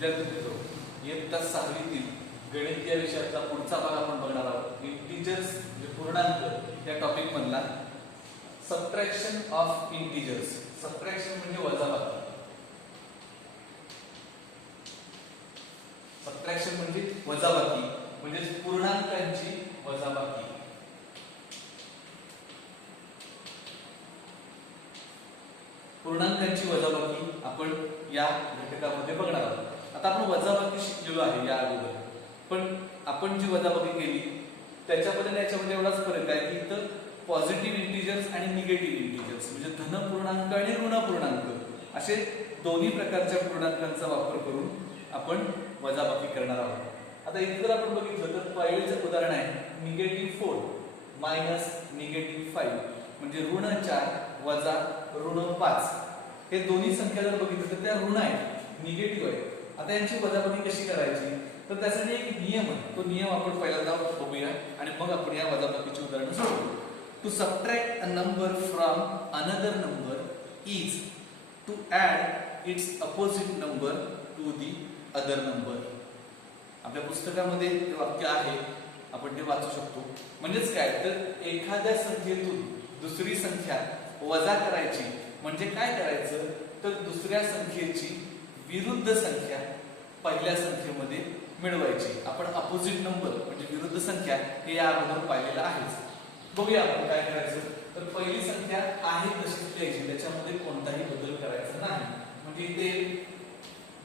विद्यार्थी मित्र, इयत्ता 6वीतील गणित या विषयाचा पुढचा भाग आपण बघणार आहोत. इंटिजर्स म्हणजे पूर्णांक या टॉपिक मधला सबट्रॅक्शन ऑफ इंटिजर्स. सबट्रॅक्शन म्हणजे वजाबाकी. सबट्रॅक्शन म्हणजे वजाबाकी म्हणजे पूर्णांकांची वजाबाकी. पूर्णांकांची वजाबाकी आपण या घटकामध्ये बघणार आहोत. आता आपण वजाबाकी शिकलेलो आहे या अगोदर, पण आपण जी वजाबाकी केली त्याच्यामध्ये याच्यामध्ये एवढाच फरक आहे की इथं पॉझिटिव्ह इंटिजर्स आणि निगेटिव्ह इंटिजर्स म्हणजे धन पूर्णांक आणि ऋण पूर्णांक असे दोन्ही प्रकारच्या पूर्णांकांचा वापर करून आपण वजाबाकी करणार आहोत. आता इथे जर आपण बघितलं तर पहिलेच उदाहरण आहे -4 मायनस -5 म्हणजे ऋण 4 वजा ऋण 5. हे दोन्ही संख्या जर बघितलं तर त्या ऋण आहेत, निगेटिव्ह आहे. आता यांची वजाबाकी कशी करायची तर त्यासाठी एक नियम आहे. तो नियम आपण पहिल्यांदा बघूया आणि मग आपण या वजाबाकीची उदाहरणं सोडवू. To subtract a number from another number is to add its opposite number to the other number. आपल्या पुस्तकामध्ये ते वाक्य आहे, आपण ते वाचू शकतो. म्हणजेच काय तर एखाद्या संख्येतून दुसरी संख्या वजा करायची म्हणजे काय करायचं तर दुसऱ्या संख्येची विरुद्ध संख्या पहिल्या संख्येमध्ये मिळवायची. आपण अपोजिट नंबर म्हणजे विरुद्ध संख्या हे या अगोदर पाहिलेलं आहेच. बघूया आपण काय करायचं तर पहिली संख्या आहे तशीच द्यायची, त्याच्यामध्ये कोणताही बदल करायचा नाही. म्हणजे इथे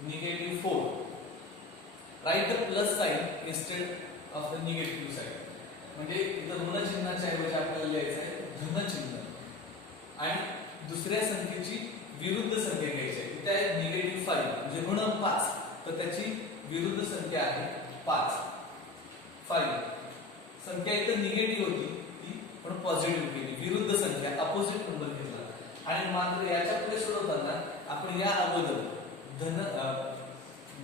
-4 write the plus sign instead of the negative sign. म्हणजे इथं ऋण चिन्हाच्या ऐवजी आपल्याला लिहायचं आहे धन चिन्ह आणि दुसऱ्या संख्येची विरुद्ध संख्या घ्यायची आहे. इथे आहे -5 म्हणजे ऋण 5 तर त्याची विरुद्ध संख्या आहे 5. संख्या इथं निगेटिव्ह होती ती पण पॉझिटिव्ह केली, विरुद्ध संख्या अपोजिट नंबर घेतला. आणि मात्र याच्या पुढे सोडवताना आपण या अगोदर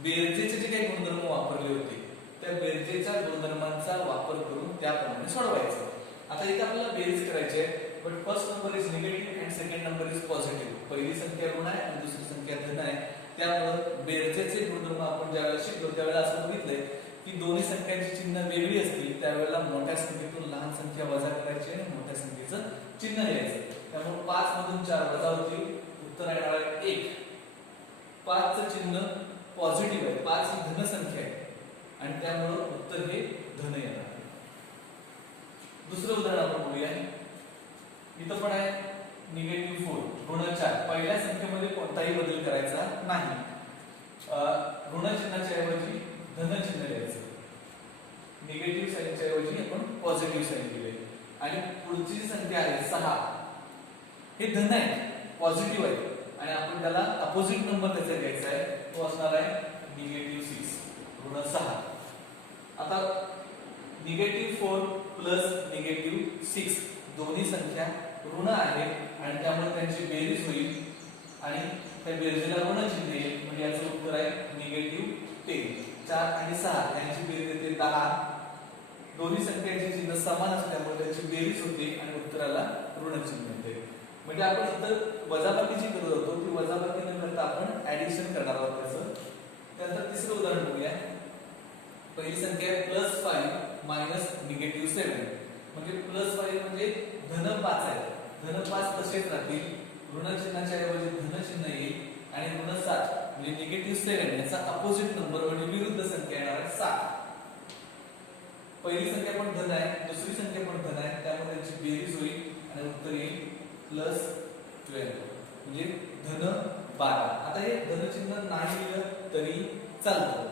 बेरजेचे जे काही गुणधर्म वापरले होते त्या बेरजेच्या गुणधर्मांचा वापर करून त्याप्रमाणे सोडवायचं. आता इथे आपल्याला बेरीज करायची आहे, but first number is negative and second number is positive. पहिली संख्या ऋण आहे आणि दुसरी संख्या धन आहे. त्यामुळे बेरजेचे गुणधर्म आपण ज्यावेळेला शिकलो त्यावेळेला असं बघितलंय की दोन्ही संख्यांची चिन्ह वेगळी असतील त्यावेळेला मोठ्या संख्येतून लहान संख्या वजा करायची आणि मोठ्या संख्येचं चिन्ह घ्यायचं. त्यामुळे 5 मधून 4 वजा होतील, उत्तर येणार आहे 1. 5 चं चिन्ह पॉझिटिव्ह आहे, 5 ही धन संख्या आहे आणि त्यामुळे उत्तर हे धन येणार. दुसरं उदाहरण आपण बघूया. इथं पण आहे -4 ऋण 4. पहिल्या संख्येमध्ये कोणताही बदल करायचा नाही. ऋण चिन्हाच्या ऐवजी धन चिन्ह घ्यायचं. निगेटिव्ह साइनच्या ऐवजी आपण पॉझिटिव्ह साइन दिले. आणि पुढची संख्या आहे 6 हे धन आहे, पॉझिटिव्ह आहे आणि आपण त्याला अपोजिट नंबर त्याचा घ्यायचा आहे. तो असणार आहे -6 ऋण 6. आता -4 प्लस -6 दोन्ही संख्या ऋण आहे आणि त्यामुळे त्यांची बेरीज होईल आणि त्या बेरजेला ऋण चिन्ह येईल. म्हणजे याचं उत्तर आहे -10. 4 आणि 6 यांची बेरीज येते 10. दोन्ही संख्यांची चिन्ह समान असल्यामुळे त्यांची बेरीज होते आणि उत्तराला ऋण चिन्ह येते. म्हणजे आपण इतर वजाबाकीची करत होतो ती वजाबाकी न करता आपण ऍडिशन करणार आहोत त्याचं. त्यानंतर तिसरं उदाहरण बघूया. पहिली संख्या आहे +5 मायनस -7 म्हणजे +5 म्हणजे धन 5 आहे. धन 5 तसेच राहतील, ऋण चिन्हाच्या ऐवजी धन चिन्ह येईल आणि ऋण 7 म्हणजे -7 याचा अपोजिट नंबर म्हणजे विरुद्ध संख्या येणार आहे 7. पहिली संख्या पण धन आहे, दुसरी संख्या पण धन आहे, त्यामुळे त्यांची बेरीज होईल आणि उत्तर येईल +12 म्हणजे धन 12. आता हे धन चिन्ह नाही लिहिलं तरी चालतं.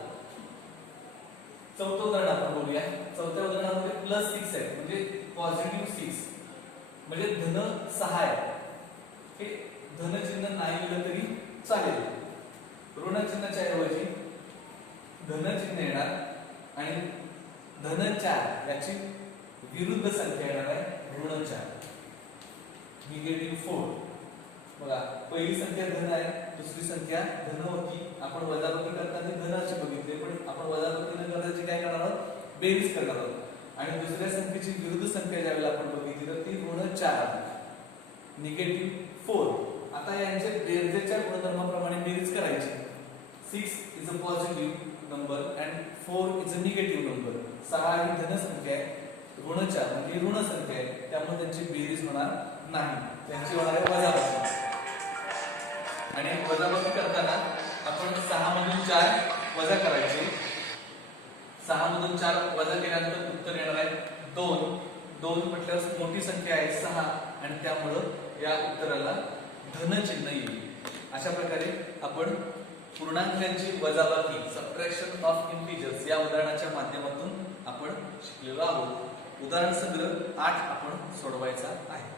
चौथं उदाहरण आपण बोलूया. चौथ्या उदाहरणामध्ये +6 आहे म्हणजे पॉझिटिव्ह 6 म्हणजे धन 6 आहे. हे धन चिन्ह नाही लिहिलं तरी चालेल. ऋण चिन्हाच्या ऐवजी धन चिन्ह येणार आणि धन 4 याची विरुद्ध संख्या येणार आहे ऋण 4. -4 बघा पहिली संख्या धन आहे, दुसरी संख्या धन होती. आपण वजाबाकी करताना धनाची बघितले, पण आपण वजाबाकी न करता काय करणार आहोत बेरीज करणार आहोत. आणि दुसऱ्या संख्येची विरुद्ध संख्या ज्यावेळेला आपण बघितली तर ती ऋण 4 -4. आता यांच्या बेरजेच्या गुणधर्माप्रमाणे बेरीज करायची. 6 is a positive number and 4 is a negative number. 6 ही धन संख्या आहे, ऋण 4 म्हणजे ऋण संख्या आहे, त्यामुळे त्यांची बेरीज होणार नाही, त्यांची होणार आहे वजाबाकी. आणि वजाबाकी करताना आपण 6 मधून 4 वजा करायचे. 6 मधून 4 वजा केल्यानंतर उत्तर येणार आहे 2. 2 म्हटल्यावर मोठी संख्या आहे 6 आणि त्यामुळे या उत्तराला धन चिन्ह येईल. अशा प्रकारे आपण पूर्णांकांची वजाबाकी सबट्रॅक्शन ऑफ इंटिजर्स या उदाहरणाच्या माध्यमातून आपण शिकलेलो आहोत. उदाहरण संग्रह 8 आपण सोडवायचा आहे.